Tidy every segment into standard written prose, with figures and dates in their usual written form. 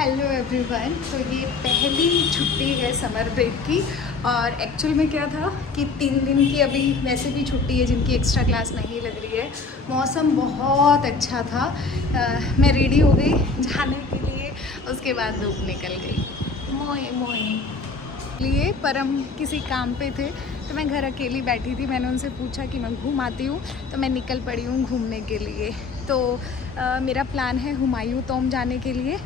Hello everyone. तो ये पहली छुट्टी है समर ब्रेक की। और एक्चुअल में क्या था कि 3 दिन की अभी वैसे भी छुट्टी है जिनकी एक्स्ट्रा क्लास नहीं लग रही है। मौसम बहुत अच्छा था। मैं रेडी हो गई जाने के लिए, उसके बाद धूप निकल गई। मोए मोए लिए पर हम किसी काम पे थे, तो मैं घर अकेली बैठी थी। मैंने उनसे पूछा कि मैं घूम आती हूँ, तो मैं निकल पड़ी हूँ घूमने के लिए। तो मेरा प्लान है हुमायूं टॉम जाने के लिए।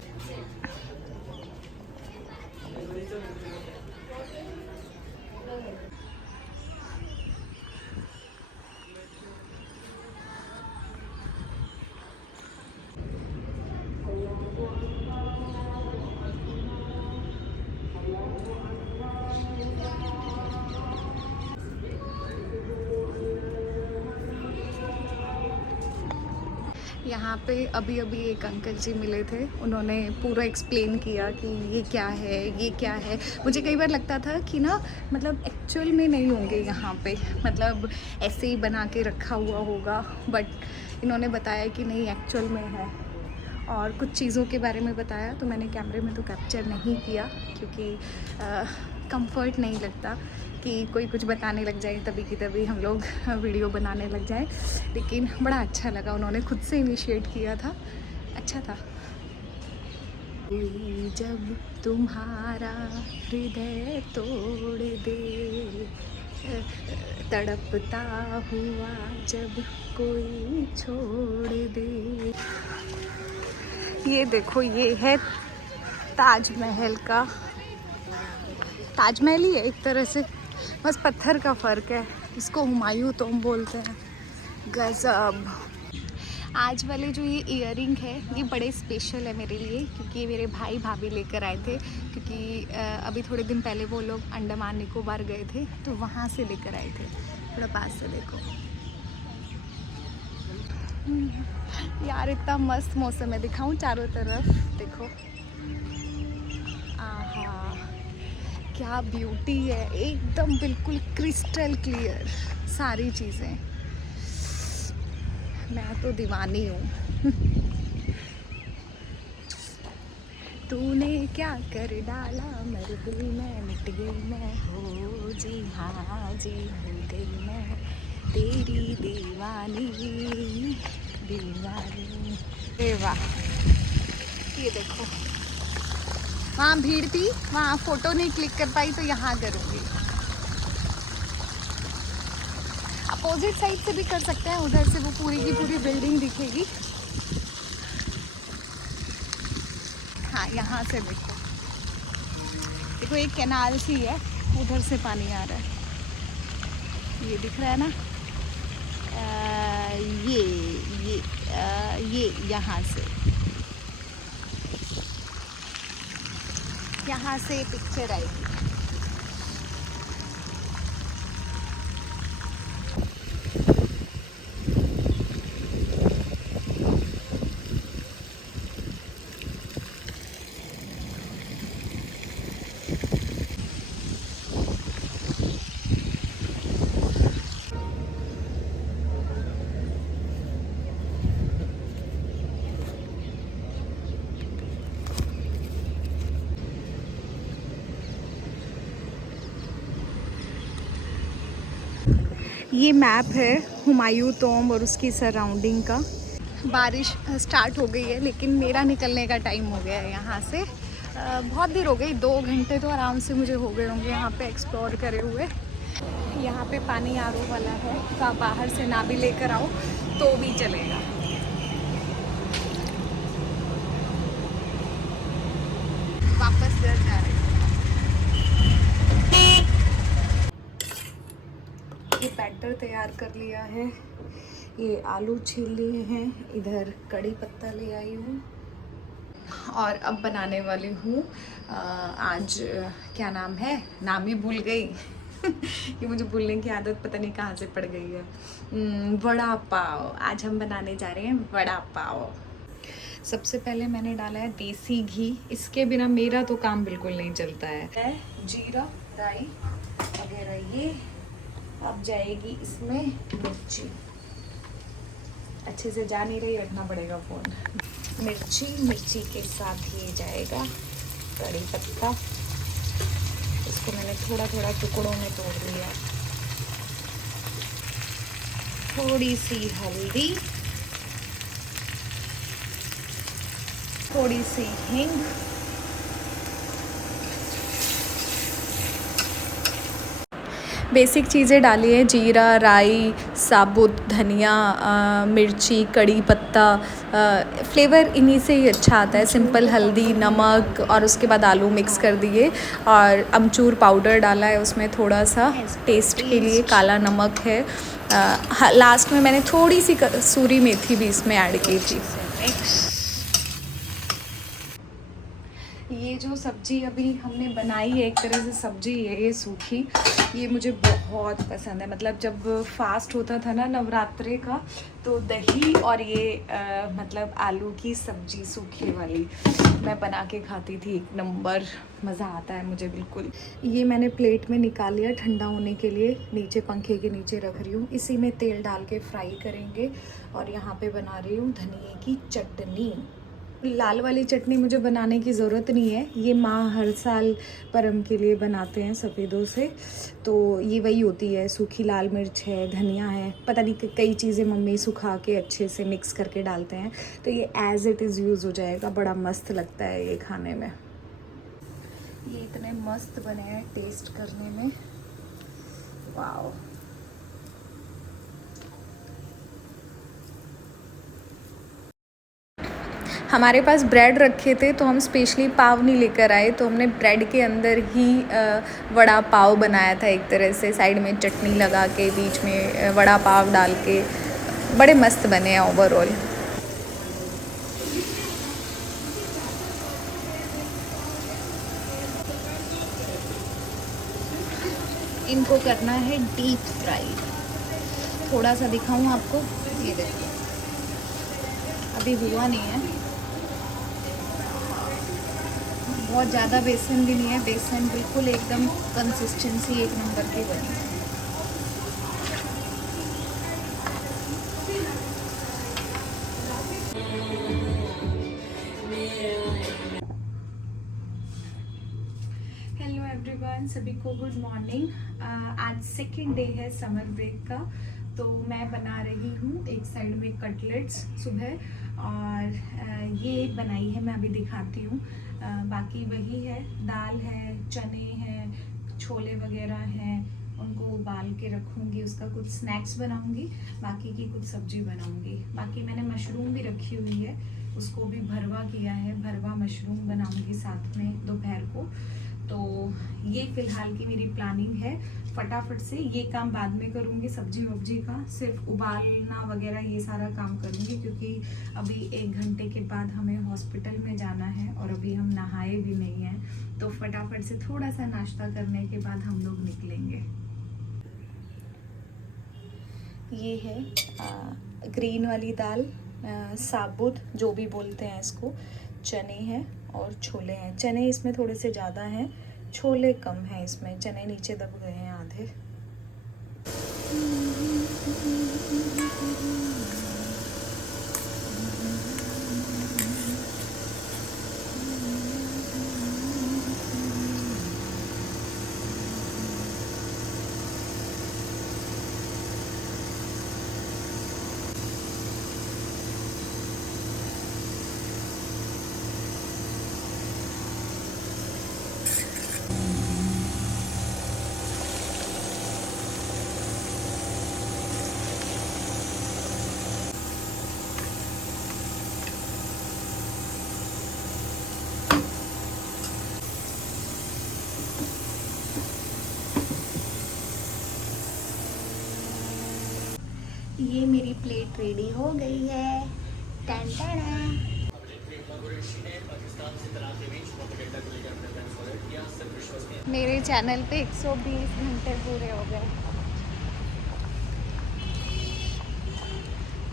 यहाँ पे अभी अभी एक अंकल जी मिले थे, उन्होंने पूरा एक्सप्लेन किया कि ये क्या है ये क्या है। मुझे कई बार लगता था कि ना, मतलब एक्चुअल में नहीं होंगे यहाँ पे, मतलब ऐसे ही बना के रखा हुआ होगा, बट इन्होंने बताया कि नहीं, एक्चुअल में है। और कुछ चीज़ों के बारे में बताया, तो मैंने कैमरे में तो कैप्चर नहीं किया क्योंकि कंफर्ट नहीं लगता कि कोई कुछ बताने लग जाए तभी की तभी हम लोग वीडियो बनाने लग जाए। लेकिन बड़ा अच्छा लगा, उन्होंने खुद से इनिशिएट किया था, अच्छा था। जब तुम्हारा हृदय तोड़ दे, तड़पता हुआ जब कोई छोड़ दे। ये देखो, ये है ताजमहल का, ताजमहल ही है एक तरह से, बस पत्थर का फ़र्क है। इसको हुमायूं टॉम बोलते हैं। गजब। आज वाले जो ये इयररिंग है, ये बड़े स्पेशल है मेरे लिए, क्योंकि ये मेरे भाई भाभी लेकर आए थे। क्योंकि अभी थोड़े दिन पहले वो लोग अंडमान निकोबार गए थे, तो वहाँ से लेकर आए थे। थोड़ा पास से देखो यार, इतना मस्त मौसम है। दिखाऊं चारों तरफ, देखो, आहा क्या ब्यूटी है, एकदम बिल्कुल क्रिस्टल क्लियर सारी चीज़ें। मैं तो दीवानी हूँ। तूने क्या कर डाला, मर गई मैं, मिट गई मैं, हो जी हाँ जी, हो गई मैं तेरी दीवानी दीवानी। ए वाह, ये देखो, वहाँ भीड़ थी, वहाँ फ़ोटो नहीं क्लिक कर पाई, तो यहाँ करूँगी। अपोजिट साइड से भी कर सकते हैं, उधर से वो पूरी की पूरी बिल्डिंग दिखेगी। हाँ, यहाँ से देखो, देखो एक कैनाल सी है, उधर से पानी आ रहा है, ये दिख रहा है ना। ये ये यहाँ से पिक्चर आएगी। ये मैप है हुमायूं टॉम और उसकी सराउंडिंग का। बारिश स्टार्ट हो गई है, लेकिन मेरा निकलने का टाइम हो गया है यहाँ से। बहुत देर हो गई, 2 घंटे तो आराम से मुझे हो गए होंगे यहाँ पे एक्सप्लोर करे हुए। यहाँ पे पानी आरओ वाला है, तो आप बाहर से ना भी लेकर आओ तो भी चलेगा। वापस घर जा रहे हैं। ये बैटर तैयार कर लिया है, ये आलू छील लिए हैं, इधर कड़ी पत्ता ले आई हूँ, और अब बनाने वाली हूँ आज, क्या नाम है, नाम ही भूल गई। ये मुझे भूलने की आदत पता नहीं कहाँ से पड़ गई है। वड़ा पाव, आज हम बनाने जा रहे हैं वड़ा पाव। सबसे पहले मैंने डाला है देसी घी, इसके बिना मेरा तो काम बिल्कुल नहीं चलता है। जीरा, राई वगैरह, ये अब जाएगी इसमें मिर्ची। अच्छे से जा नहीं रही, रखना पड़ेगा फ़ोन। मिर्ची के साथ ये जाएगा कड़ी पत्ता। इसको मैंने थोड़ा थोड़ा टुकड़ों में तोड़ लिया। थोड़ी सी हल्दी, थोड़ी सी हींग, बेसिक चीज़ें डाली है, जीरा, राई, साबुत धनिया, मिर्ची, कड़ी पत्ता। फ्लेवर इन्हीं से ही अच्छा आता है। सिंपल हल्दी, नमक और उसके बाद आलू मिक्स कर दिए और अमचूर पाउडर डाला है उसमें थोड़ा सा टेस्ट के लिए। काला नमक है। लास्ट में मैंने थोड़ी सी कसूरी मेथी भी इसमें ऐड की थी। ये जो सब्ज़ी अभी हमने बनाई है, एक तरह से सब्ज़ी है ये सूखी, ये मुझे बहुत पसंद है। मतलब जब फास्ट होता था ना नवरात्रे का, तो दही और ये मतलब आलू की सब्ज़ी सूखी वाली मैं बना के खाती थी। एक नंबर मज़ा आता है मुझे बिल्कुल। ये मैंने प्लेट में निकाल लिया ठंडा होने के लिए, नीचे पंखे के नीचे रख रही हूँ। इसी में तेल डाल के फ्राई करेंगे। और यहाँ पे बना रही हूँ धनिए की चटनी। लाल वाली चटनी मुझे बनाने की ज़रूरत नहीं है, ये माँ हर साल परम के लिए बनाते हैं सफ़ेदों से। तो ये वही होती है, सूखी लाल मिर्च है, धनिया है, पता नहीं कई चीज़ें मम्मी सुखा के अच्छे से मिक्स करके डालते हैं। तो ये एज़ इट इज़ यूज़ हो जाएगा। बड़ा मस्त लगता है ये खाने में। ये इतने मस्त बने हैं टेस्ट करने में, वाओ। हमारे पास ब्रेड रखे थे तो हम स्पेशली पाव नहीं लेकर आए, तो हमने ब्रेड के अंदर ही वड़ा पाव बनाया था एक तरह से। साइड में चटनी लगा के, बीच में वड़ा पाव डाल के, बड़े मस्त बने हैं ओवरऑल। इनको करना है डीप फ्राई। थोड़ा सा दिखाऊं आपको, ये देखो अभी हुआ नहीं है, बहुत ज़्यादा बेसन भी नहीं है, बेसन बिल्कुल एकदम कंसिस्टेंसी एक नंबर की बनी है। हेलो एवरीवन, सभी को गुड मॉर्निंग। आज सेकेंड डे है समर ब्रेक का। तो मैं बना रही हूँ एक साइड में कटलेट्स सुबह, और ये बनाई है, मैं अभी दिखाती हूँ। बाकी वही है, दाल है, चने हैं, छोले वगैरह हैं, उनको उबाल के रखूँगी, उसका कुछ स्नैक्स बनाऊँगी, बाकी की कुछ सब्जी बनाऊँगी। बाकी मैंने मशरूम भी रखी हुई है, उसको भी भरवा किया है, भरवा मशरूम बनाऊँगी साथ में दोपहर को। तो ये फ़िलहाल की मेरी प्लानिंग है। फटाफट से ये काम बाद में करूँगी, सब्जी वब्जी का सिर्फ उबालना वगैरह ये सारा काम करूँगी, क्योंकि अभी 1 घंटे के बाद हमें हॉस्पिटल में जाना है और अभी हम नहाए भी नहीं हैं। तो फटाफट से थोड़ा सा नाश्ता करने के बाद हम लोग निकलेंगे। ये है ग्रीन वाली दाल, साबुत जो भी बोलते हैं इसको, चने हैं और छोले हैं। चने इसमें थोड़े से ज़्यादा हैं, छोले कम हैं इसमें, चने नीचे दब गए हैं आधे। ये मेरी प्लेट रेडी हो गई है। Ton ton. मेरे चैनल पे 120 घंटे पूरे हो गए।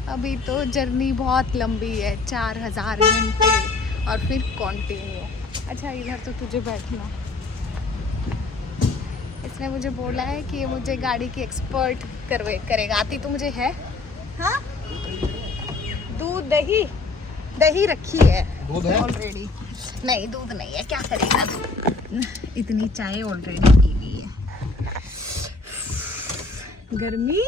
अभी तो जर्नी बहुत लंबी है, 4000 घंटे और फिर कंटिन्यू। अच्छा इधर तो तुझे बैठना, इसने मुझे बोला है कि ये मुझे गाड़ी की एक्सपर्ट करेगा। आती तो मुझे है। हाँ दूध दही दही रखी है दूध है ऑलरेडी। नहीं दूध नहीं है, क्या करेगा दूध, इतनी चाय ऑलरेडी पी ली है। गर्मी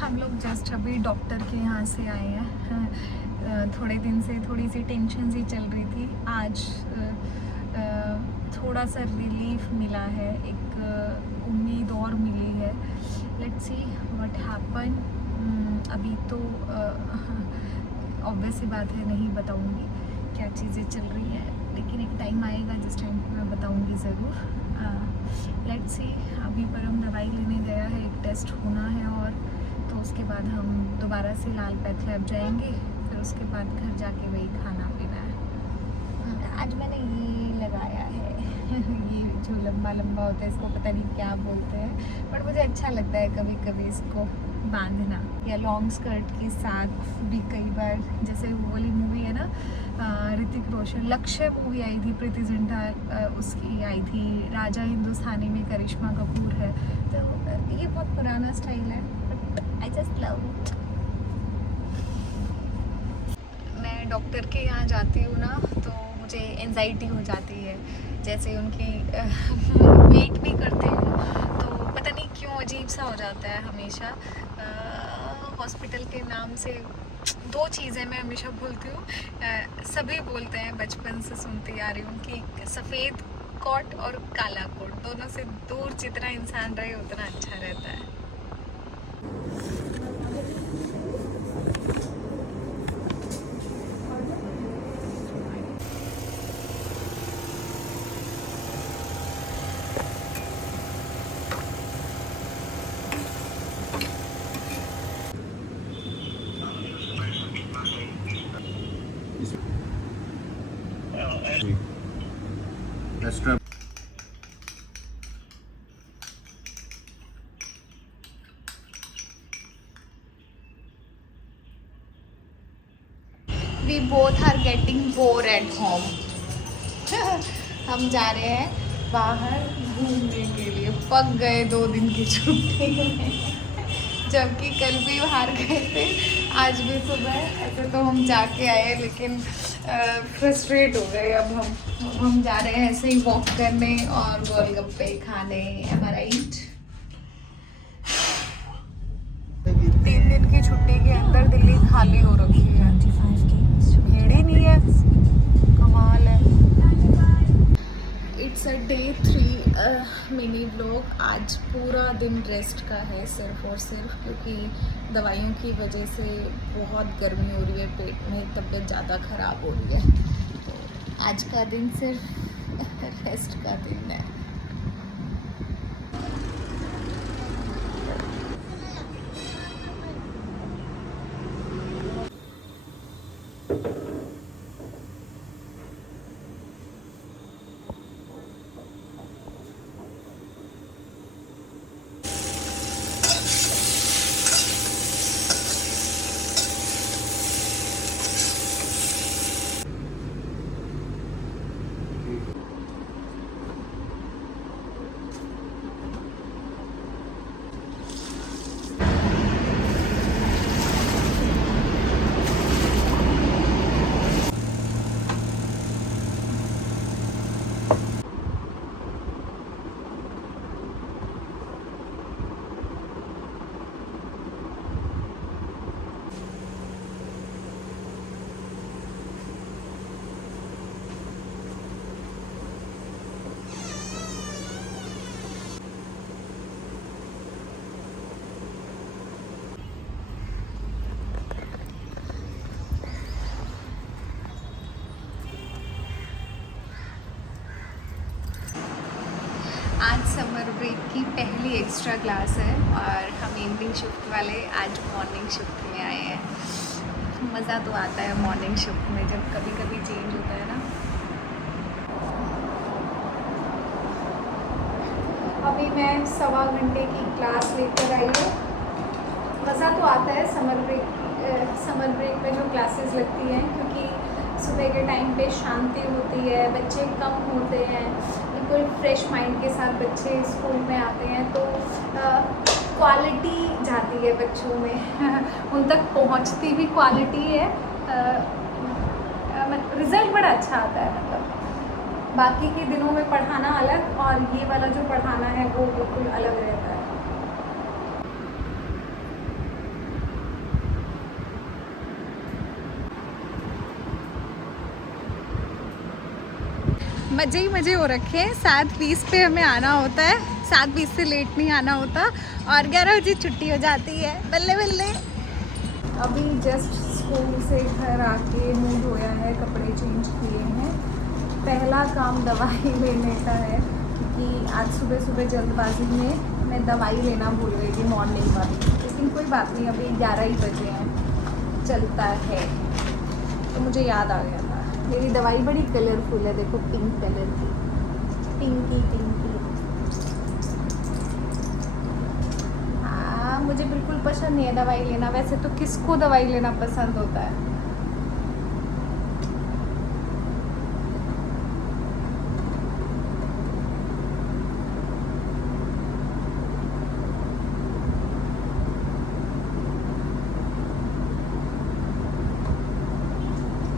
हम लोग जस्ट अभी डॉक्टर के यहाँ से आए हैं। थोड़े दिन से थोड़ी सी टेंशन सी चल रही थी। आज थोड़ा सा रिलीफ मिला है, एक उम्मीद और मिली है। Let's see what happen. अभी तो ऑब्वियस सी बात है नहीं बताऊंगी क्या चीज़ें चल रही है, लेकिन एक टाइम आएगा जिस टाइम पे मैं बताऊंगी ज़रूर। Let's see. अभी पर हम दवाई लेने गया है, एक टेस्ट होना है और तो उसके बाद हम दोबारा से लाल पैथ लैब जाएंगे, फिर उसके बाद घर जाके वही खाना पीना है। आज मैंने ये लगाया है ये जो लंबा लंबा होता है, इसको पता नहीं क्या बोलते हैं, बट मुझे अच्छा लगता है कभी कभी इसको बांधना, या लॉन्ग स्कर्ट के साथ भी कई बार। जैसे वो वाली मूवी है ना ऋतिक रोशन, लक्ष्य मूवी आई थी, प्रीति जिंटा उसकी आई थी, राजा हिंदुस्तानी में करिश्मा कपूर है। तो ये बहुत पुराना स्टाइल है, but I just love it. मैं डॉक्टर के यहाँ जाती हूँ ना तो मुझे एंजाइटी हो जाती है। जैसे उनकी वेट भी करती हूँ तो पता नहीं क्यों अजीब सा हो जाता है हमेशा। हॉस्पिटल के नाम से दो चीज़ें मैं हमेशा बोलती हूँ, सभी बोलते हैं, बचपन से सुनती आ रही हूँ कि सफ़ेद कोट और काला कोट, दोनों से दूर जितना इंसान रहे उतना अच्छा रहता है। Extra We both are getting bored at home. हम जा रहे हैं बाहर घूमने के लिए, पक गए 2 दिन की छुट्टी में। जबकि कल भी बाहर गए थे, आज भी सुबह। ऐसे तो हम जाके आए लेकिन फ्रस्ट्रेट हो गए। अब हम जा रहे हैं ऐसे ही वॉक करने और गोलगप्पे खाने। Am I right? 3 दिन की छुट्टी के अंदर दिल्ली खाली हो रखी है, भीड़ ही नहीं है, कमाल है। It's a day 3 mini vlog. आज पूरा दिन रेस्ट का है सिर्फ और सिर्फ, क्योंकि दवाइयों की वजह से बहुत गर्मी हो रही है, पेट में तबीयत ज़्यादा ख़राब हो रही है। तो आज का दिन सिर्फ रेस्ट का दिन है। आज समर ब्रेक की पहली एक्स्ट्रा क्लास है और हम इवनिंग शिफ्ट वाले आज मॉर्निंग शिफ्ट में आए हैं। मज़ा तो आता है मॉर्निंग शिफ्ट में, जब कभी कभी चेंज होता है ना। अभी मैं 1.25 घंटे की क्लास लेकर आई हूँ। मज़ा तो आता है समर ब्रेक में जो क्लासेस लगती हैं, क्योंकि सुबह के टाइम पे शांति होती है, बच्चे कम होते हैं, बिल्कुल फ्रेश माइंड के साथ बच्चे स्कूल में आते हैं, तो क्वालिटी जाती है बच्चों में उन तक पहुंचती भी क्वालिटी है। रिज़ल्ट बड़ा अच्छा आता है। मतलब बाकी के दिनों में पढ़ाना अलग और ये वाला जो पढ़ाना है वो बिल्कुल अलग रहता है। मज़े ही मज़े हो रखे हैं। 7:20 पे हमें आना होता है, 7:20 से लेट नहीं आना होता और 11 बजे छुट्टी हो जाती है। बल्ले बल्ले। अभी जस्ट स्कूल से घर आके मुंह धोया है, कपड़े चेंज किए हैं। पहला काम दवाई लेने का है क्योंकि आज सुबह सुबह जल्दबाजी में मैं दवाई लेना भूल गई थी मॉर्निंग वाली, लेकिन कोई बात नहीं, अभी 11 ही बजे हैं, चलता है। तो मुझे याद आ गया था, मेरी दवाई बड़ी कलरफुल है, देखो पिंक कलर की, पिंकी पिंकी। हाँ, मुझे बिल्कुल पसंद नहीं है दवाई लेना। वैसे तो किसको दवाई लेना पसंद होता है?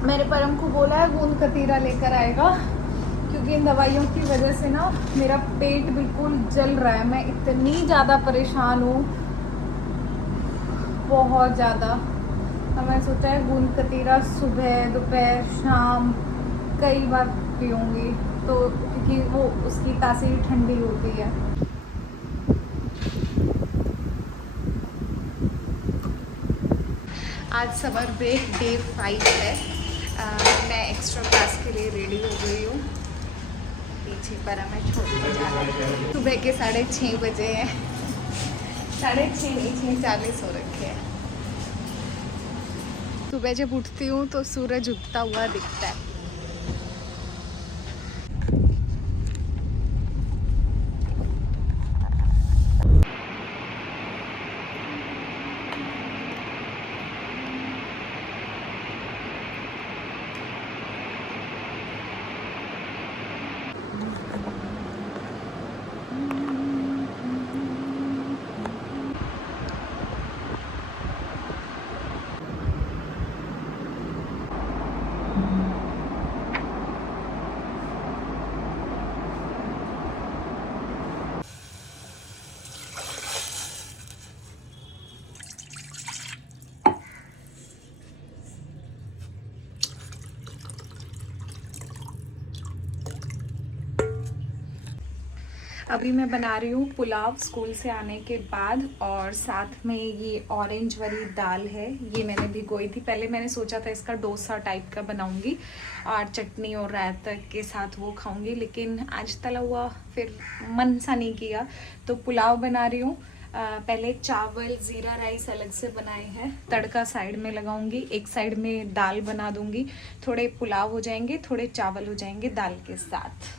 मेरे परम को बोला है गूंद कतीरा लेकर आएगा, क्योंकि इन दवाइयों की वजह से ना मेरा पेट बिल्कुल जल रहा है। मैं इतनी ज़्यादा परेशान हूँ, बहुत ज़्यादा। तो मैं सोचा है गूंद कतीरा सुबह दोपहर शाम कई बार पीऊँगी, तो क्योंकि वो उसकी तासीर ठंडी होती है। आज समर ब्रेक डे 5 है। मैं एक्स्ट्रा क्लास के लिए रेडी हो गई हूँ। पीछे पर मैं छोड़ने जा रही हूँ। सुबह के 6:30 बजे हैं, 6:30 नहीं 6:40 हो रखे हैं। सुबह जब उठती हूँ तो सूरज उगता हुआ दिखता है। अभी मैं बना रही हूँ पुलाव स्कूल से आने के बाद, और साथ में ये ऑरेंज वाली दाल है, ये मैंने भिगोई थी। पहले मैंने सोचा था इसका डोसा टाइप का बनाऊंगी और चटनी और रायता के साथ वो खाऊंगी, लेकिन आज तला हुआ फिर मन सा नहीं किया, तो पुलाव बना रही हूँ। पहले चावल ज़ीरा राइस अलग से बनाए हैं, तड़का साइड में लगाऊंगी, एक साइड में दाल बना दूंगी। थोड़े पुलाव हो जाएंगे, थोड़े चावल हो जाएंगे दाल के साथ।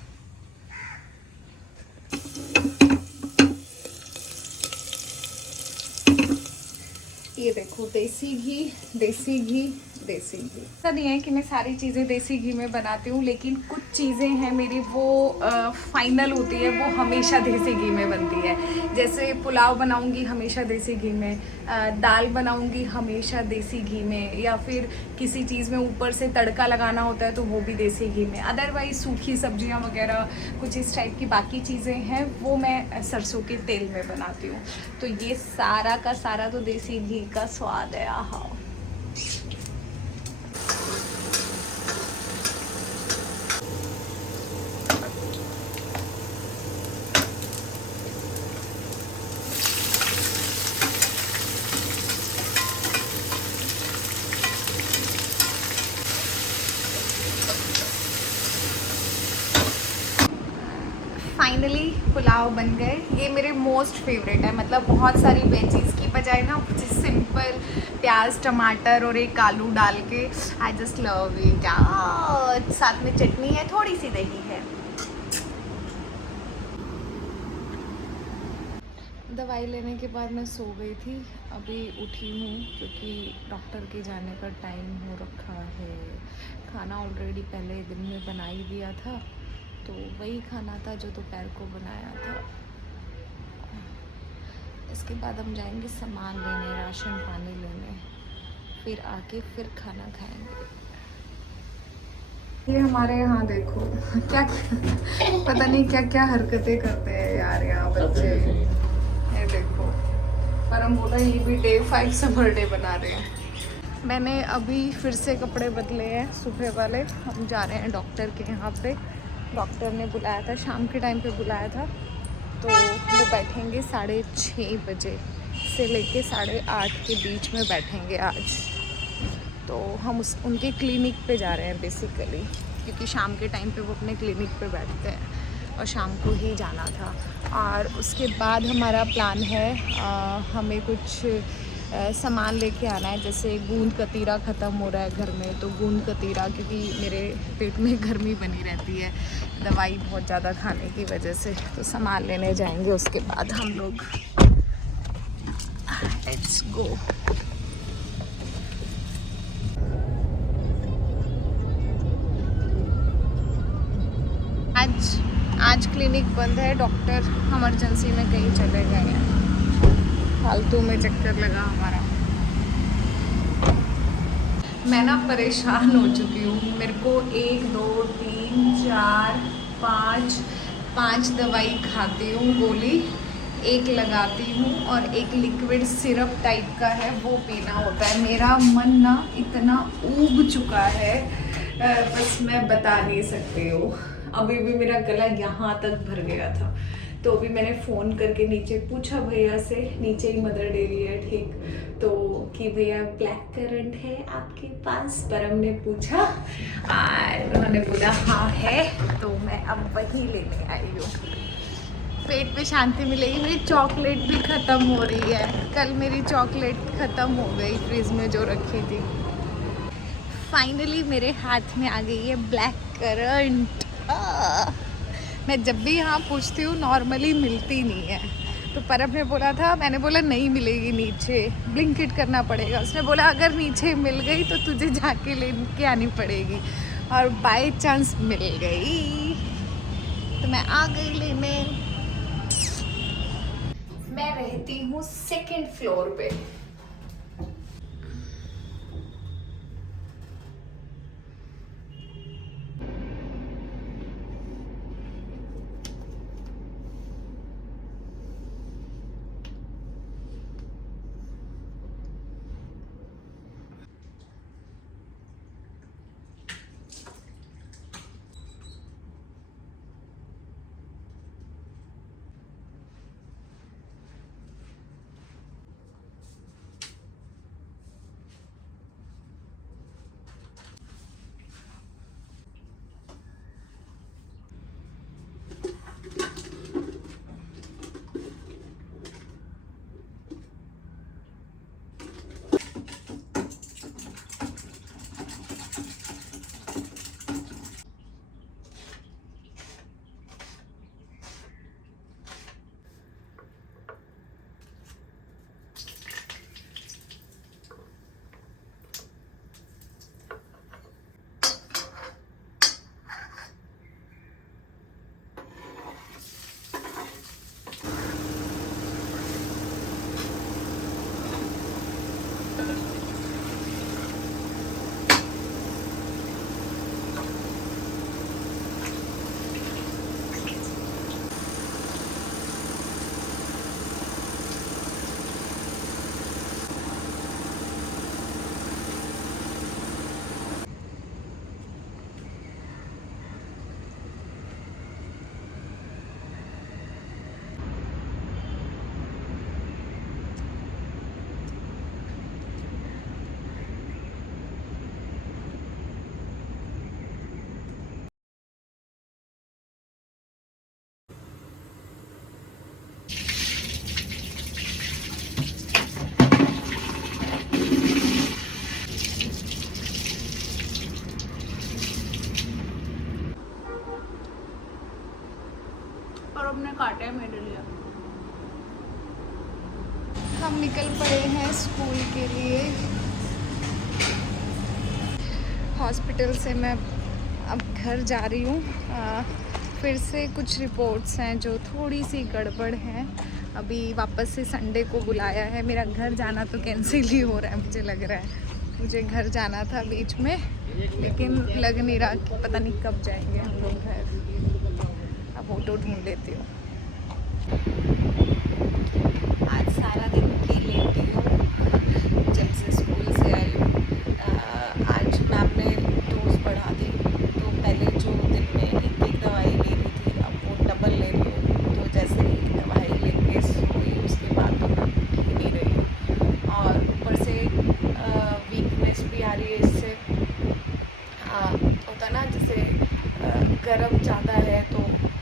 ये देखो देसी घी देसी घी देसी घी। ऐसा नहीं है कि मैं सारी चीज़ें देसी घी में बनाती हूँ, लेकिन कुछ चीज़ें हैं मेरी वो फाइनल होती है, वो हमेशा देसी घी में बनती है। जैसे पुलाव बनाऊँगी हमेशा देसी घी में, दाल बनाऊँगी हमेशा देसी घी में, या फिर किसी चीज़ में ऊपर से तड़का लगाना होता है तो वो भी देसी घी में। अदरवाइज़ सूखी सब्जियाँ वगैरह कुछ इस टाइप की बाकी चीज़ें हैं वो मैं सरसों के तेल में बनाती हूँ। तो ये सारा का सारा तो देसी घी का स्वाद है। आहा। फाइनली पुलाव बन गए। ये मेरे मोस्ट फेवरेट है, मतलब बहुत सारी वेजीज की बजाय ना सिंपल प्याज टमाटर और एक आलू डाल के आई जस्ट लव इट। साथ में चटनी है, थोड़ी सी दही है। दवाई लेने के बाद मैं सो गई थी, अभी उठी हूँ क्योंकि डॉक्टर के जाने का टाइम हो रखा है। खाना ऑलरेडी पहले दिन में बना ही दिया था, तो वही खाना था जो दोपहर को बनाया था। इसके बाद हम जाएंगे सामान लेने, राशन पानी लेने, फिर आके फिर खाना खाएंगे। ये हमारे यहाँ देखो क्या पता नहीं क्या क्या हरकतें करते हैं यार यहाँ बच्चे। ये देखो, पर हम बोला ये भी डे 5 समर डे बना रहे हैं। मैंने अभी फिर से कपड़े बदले हैं सुबह वाले। हम जा रहे हैं डॉक्टर के यहाँ पे। डॉक्टर ने बुलाया था, शाम के टाइम पे बुलाया था, तो वो बैठेंगे 6:30 बजे से लेके 8:30 के बीच में बैठेंगे आज। तो हम उनके क्लिनिक पे जा रहे हैं बेसिकली, क्योंकि शाम के टाइम पे वो अपने क्लिनिक पे बैठते हैं और शाम को ही जाना था। और उसके बाद हमारा प्लान है हमें कुछ सामान लेके आना है, जैसे गूंद कतीरा ख़त्म हो रहा है घर में, तो गूंद कतीरा, क्योंकि मेरे पेट में गर्मी बनी रहती है दवाई बहुत ज़्यादा खाने की वजह से, तो सामान लेने जाएंगे। उसके बाद हम लोग लेट्स गो। आज क्लिनिक बंद है, डॉक्टर इमरजेंसी में कहीं चले गए हैं, फालतू में चक्कर लगा हमारा। मैं ना परेशान हो चुकी हूँ। मेरे को 1 2 3 4 5 दवाई खाती हूँ, गोली 1 लगाती हूँ, और 1 लिक्विड सिरप टाइप का है वो पीना होता है। मेरा मन ना इतना ऊब चुका है, बस मैं बता नहीं सकती हूँ। अभी भी मेरा गला यहाँ तक भर गया था, तो अभी मैंने फ़ोन करके नीचे पूछा भैया से, नीचे ही मदर डेयरी है ठीक, तो कि भैया ब्लैक करंट है आपके पास? परम ने पूछा और उन्होंने बोला हाँ है, तो मैं अब वही लेने आई हूँ। पेट पे शांति मिलेगी। मेरी चॉकलेट भी ख़त्म हो रही है, कल मेरी चॉकलेट ख़त्म हो गई फ्रिज में जो रखी थी। फाइनली मेरे हाथ में आ गई है ब्लैक करंट। मैं जब भी यहाँ पूछती हूँ नॉर्मली मिलती नहीं है, तो परम ने बोला था, मैंने बोला नहीं मिलेगी, नीचे ब्लिंकिट करना पड़ेगा। उसने बोला अगर नीचे मिल गई तो तुझे जाके लेके आनी पड़ेगी, और बाय चांस मिल गई तो मैं आ गई लेने। मैं रहती हूँ 2nd फ्लोर पे। हमने काटा है मेरे लिए। हम निकल पड़े हैं स्कूल के लिए। हॉस्पिटल से मैं अब घर जा रही हूँ। फिर से कुछ रिपोर्ट्स हैं जो थोड़ी सी गड़बड़ हैं। अभी वापस से संडे को बुलाया है। मेरा घर जाना तो कैंसिल ही हो रहा है, मुझे लग रहा है। मुझे घर जाना था बीच में, लेकिन लग नहीं रहा कि पता नहीं कब जाएंगे हम लोग घर। अब ऑटो ढूंढ लेती हूँ। आज सारा दिन की लेटी हूँ जब से स्कूल से आई हूँ। आज मैम ने डोज बढ़ा दी, तो पहले जो दिन में एक दवाई ले रही थी अब वो डबल ले रही हूँ। तो जैसे ही दवाई लेके सोई उसके बाद तो मैं उठ ही नहीं रही, और ऊपर से वीकनेस भी आ रही है। इससे होता ना, जैसे गर्म ज़्यादा है तो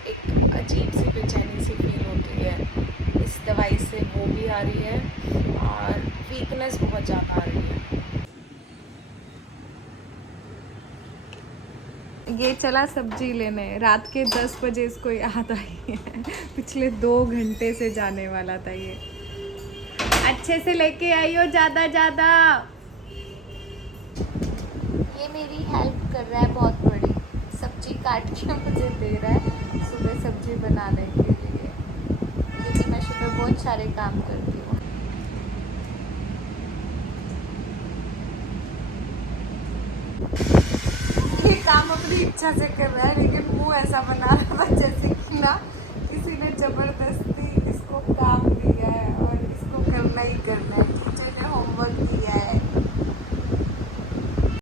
एक अजीब सी बेचैनी सी फील होती है। इस दवाई से वो भी आ रही है और वीकनेस बहुत ज़्यादा आ रही है। ये चला सब्जी लेने, रात के 10 बजे इसको याद आई है। पिछले 2 घंटे से जाने वाला था ये। अच्छे से लेके आई हो, ज़्यादा। ये मेरी हेल्प कर रहा है बहुत बड़ी, सब्जी काट के मुझे दे रहा है सुबह सब्जी बनाने के लिए, क्योंकि मैं सुबह बहुत सारे काम करती हूँ। ये काम अपनी इच्छा से कर रहा है, लेकिन मुंह ऐसा बना रहा था जैसे